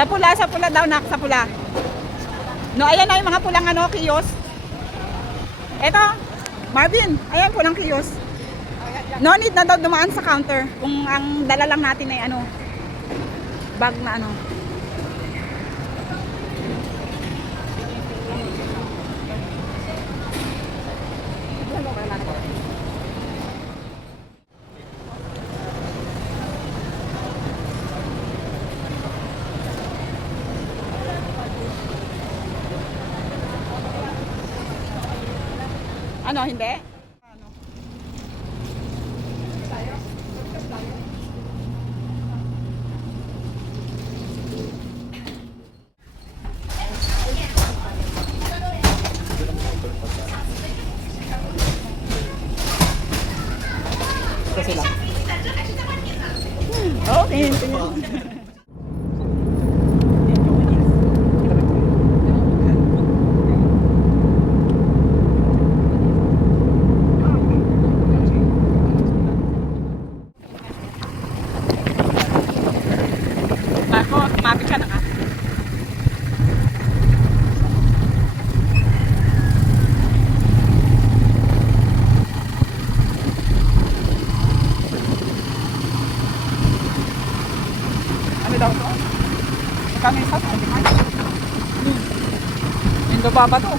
Sa pula daw nak, sa pula. No, ayan na yung mga pulang ano, kiosk. Eto, Marvin, ayan pulang kiosk. No need na daw dumaan sa counter kung ang dala lang natin ay ano, bag na ano. Ano, hindi? Ano? Ito sila. Okay. Marco, mapit ka na ka. Ano daw to? Magkano yung sauce? Yung lupa ba to?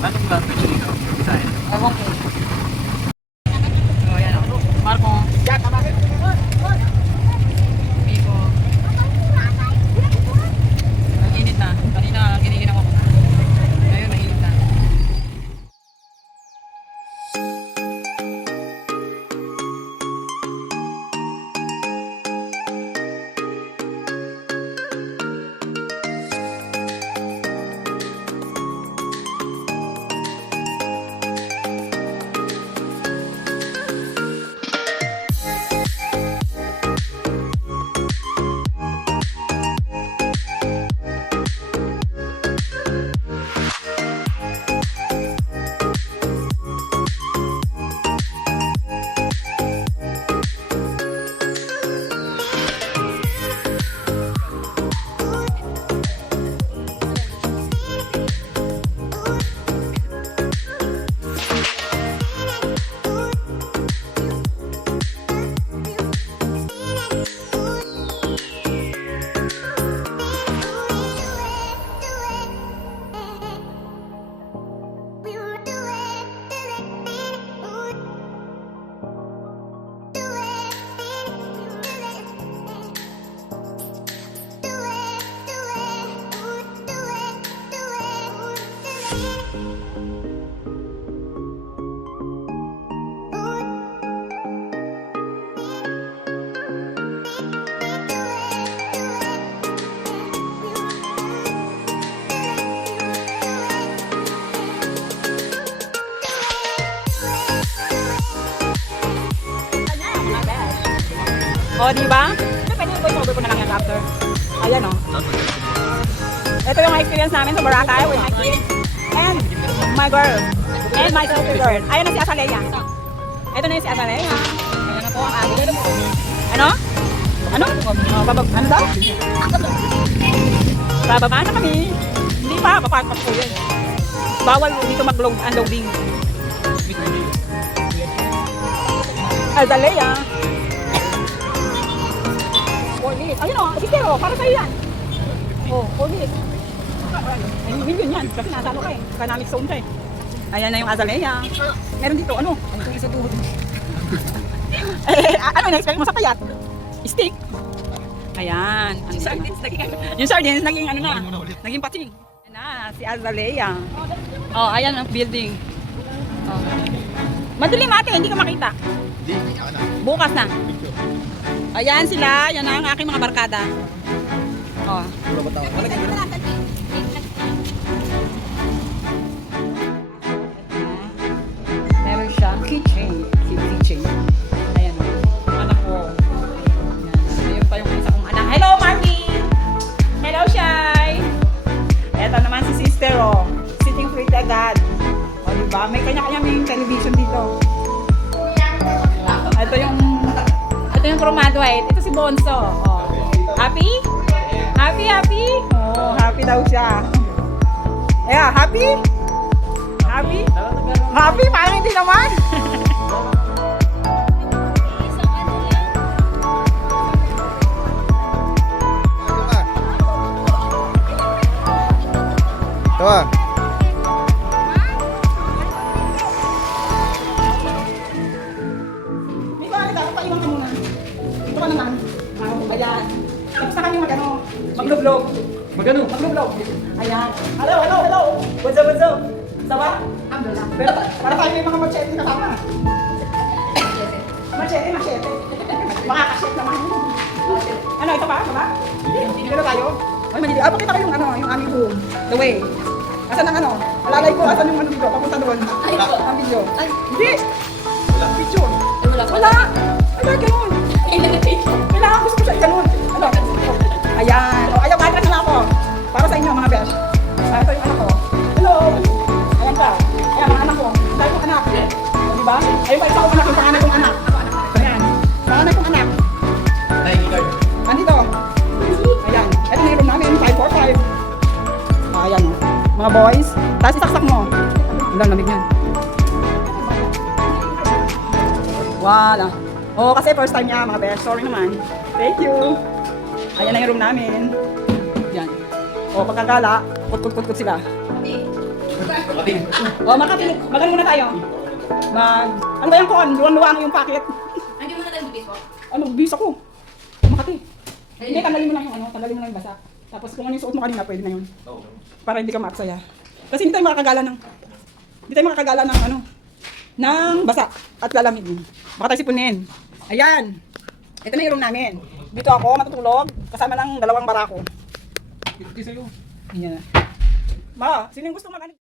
Anong language dito? Bisaya. Ewan ko. So, yan o. Marco. Biko. Ang init na. Kanina giniginaw ako. Ngayon, mainit na. O, di ba? Pwede yung voice over ko na lang yan after. Ayan o. Ito yung experience namin sa Boracay with my kids and my girl and my sister girl. Ayan na si Azalea. Ito na yung si Azalea. Ayan na po ang ating. Ano? Ano? Ano daw? Bababa na kami. Hindi pa, papapak po yun. Bawal dito mag-load unloading. Azalea. Ayun o, sister o, para sa'yo yan. O, 4 minutes. Ay, million yan, kasi nasa ano ka eh, economic zone ka eh. Ayan na yung Azalea. Meron dito, ano? Ano ito isa tuhod? Ano na-expect mo sa payat? Steak. Ayan. Yung sardines naging ano na, naging pating. Ayan na, si Azalea. O, ayan ang building. O. Madilim ate, hindi ka makita. Bukas na. Ayan sila, yan ang aking mga barkada. Oh. Meron siyang keychain. Ayan o. Anak ko. Ayan pa yung isa kong anak. Hello, Marvin! graduate. Ito si Bonso. Oh. Happy? Happy, happy? Oh, happy daw siya. Yeah, happy? Happy? Happy? Parang hindi naman. Tawa. May bakit ako, paiwan ka muna. Ito ka naman. Ayan. Tapos na kami maglublog. Magano? Maglublog. Ayan. Hello, hello, hello. What's up, what's up? Sawa? Alhamdulillah. Pero para tayo may mga machete kasama. Machete, machete. Makakashit naman. Ano, ito ba? Ito ba? Hindi na tayo. Ay, manili. Ah, pakita ko yung yung aming room. The way. Asan ang alalay ko, asan yung video? Papunta doon. Ay, ito. Ang video. Ay. Hindi. Picture. Wala. Wala. Wala, ganun. Kailangan gusto ko siya ganun. Ano? Ayan. O, ayaw, address na lang ako. Para sa inyo, mga besh. Ito yung anak ko. Hello. Ayan pa. Ayan, mga anak ko. Dahil kong anak. O, diba? Ayun pa, isa kong anak. Yung panganay kong anak. Ayan. Panganay kong anak. Andito. Ayan. Ito na yung room namin. 545. Ayan. Mga boys. Tapos isaksak mo. Wala, lamig yan. Wala. Oo, kasi first time niya, mga besh. Sorry naman. Thank you. Ayan na yung room namin. Yan. O, pagkakala, kut sila. O, magano muna tayo. Ano ba yung kon? Luwang-luwang yung packet. Hindi mo na tayo bibis po? Ano, bis ako. Makati. Hindi, tanggalin mo lang yung tanggalin mo lang yung basa. Tapos kung ano yung suot mo kanina, pwede na yun. Para hindi ka maaksaya. Kasi hindi tayo makakagala ng ng basa at lalamig. Baka tayo sipunin. Ayan. Ito na yung room namin. Dito ako matutulog kasama ng 2 barako. Ito sa'yo. Ayan na. Ma, sino yung gusto mag-anig?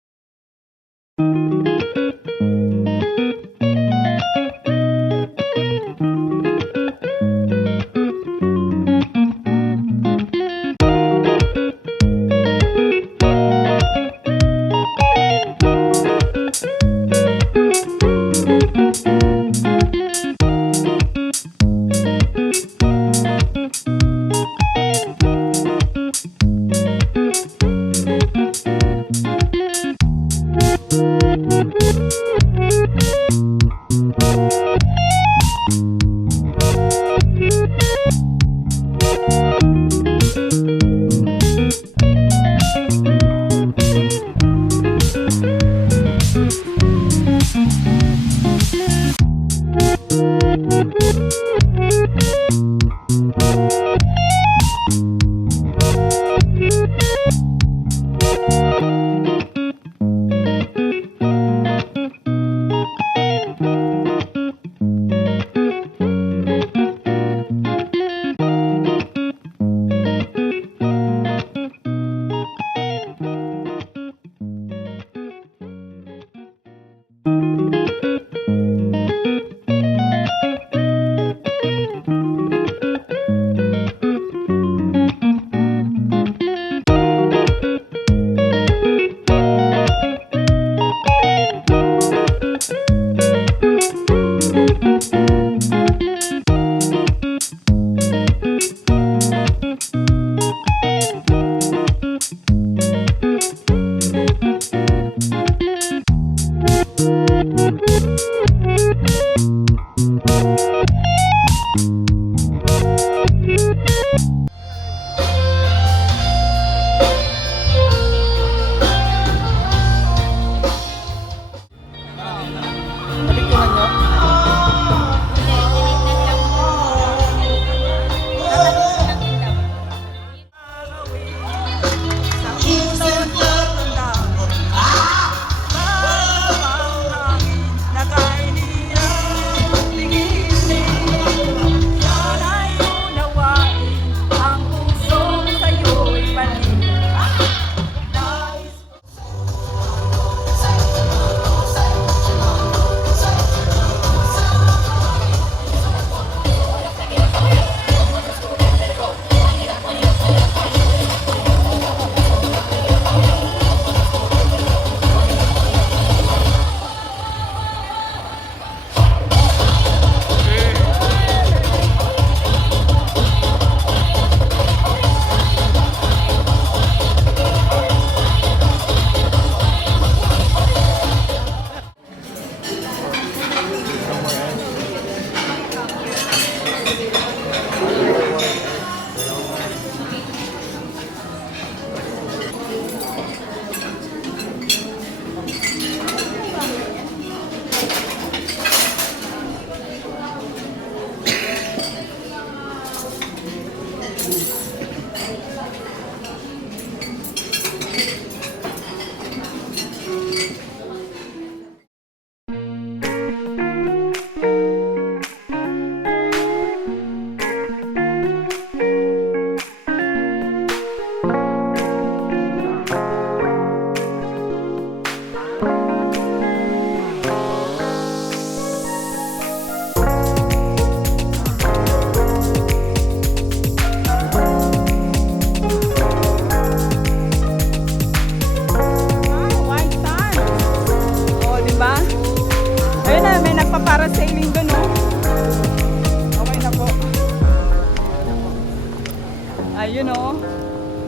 Ayun oh.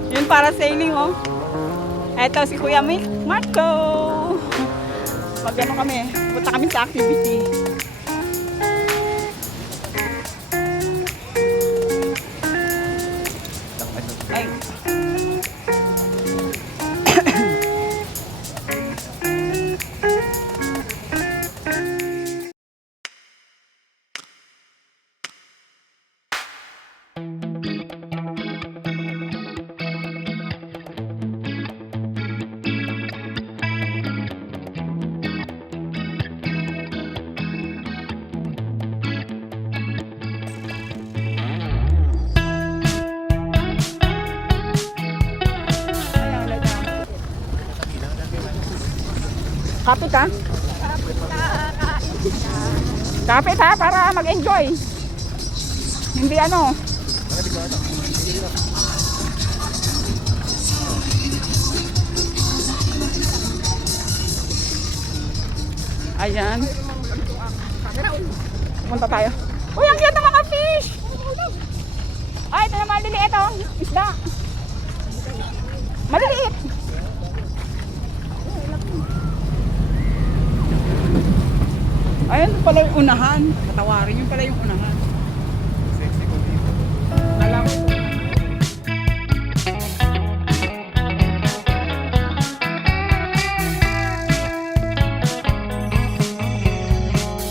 Yun para sailing oh. Eto si Kuya Marco. Mag-ano kami, punta kami sa activity. Ay. Kapit ha? Kapit ha, para mag-enjoy. Hindi ano. Ayan. Pumunta tayo. Uy, ang cute ng mga fish! Ay, ito na maliliit oh. Isda. Maliliit. Ayun pala yung unahan. Katawarin yung pala yung unahan. Sexy ko dito. Alam ko.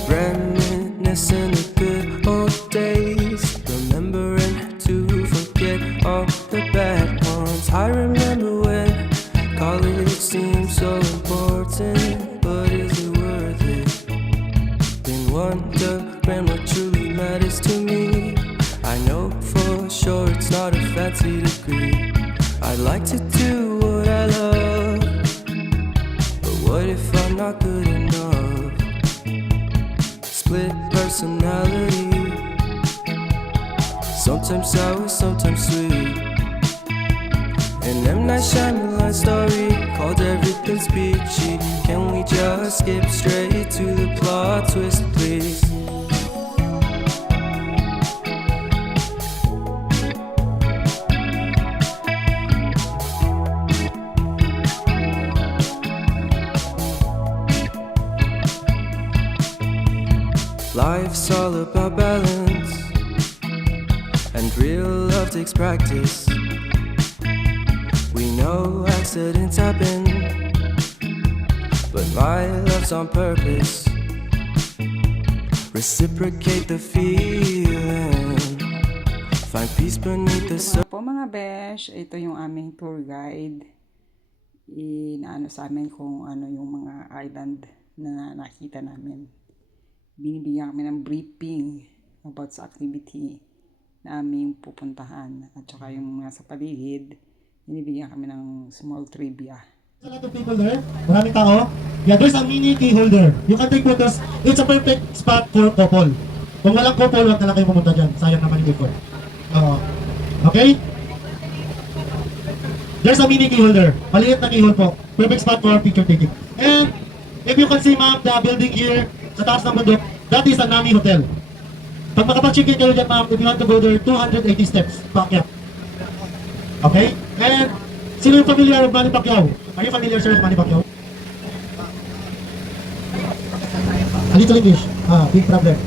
Reminiscing the good old days, remembering to forget all the bad ones. I remember when college seemed so important, but is it worth it? Wondering what truly matters to me. I know for sure it's not a fancy degree. I'd like to do what I love, but what if I'm not good enough? Split personality, sometimes sour, sometimes sweet. An M. Night Shyamalan story called Everything's Peachy. Can we just skip straight to the plot twist, please? Life's all about balance, and real love takes practice. We know accidents happen, but my love's on purpose. Reciprocate the feeling, find peace beneath the surface. Po mga besh, ito yung aming tour guide. Inaano sa amin kung ano yung mga island na nakita namin. Binibigyan kami ng briefing about sa activity na aming pupuntahan. At saka yung mga sa paligid, binibigyan kami ng small trivia. There's a lot of people there. Maraming tao. Yeah, there's a mini key holder. You can take photos. It's a perfect spot for couple. Kung walang couple, wag na lang kayo pumunta dyan. Sayang naman yung effort. Okay? There's a mini key holder. Maliit na keyhole po. Perfect spot for picture taking. And if you can see ma'am, the building here, sa taas ng bundok, that is a Nami Hotel. Pag makapag-check-in kayo dyan ma'am, if you want to go there, 280 steps. Paakyat. Okay? And sino yung familiar with Manny Pacquiao? Are you familiar sir with Manny Pacquiao? A little English. Big problem.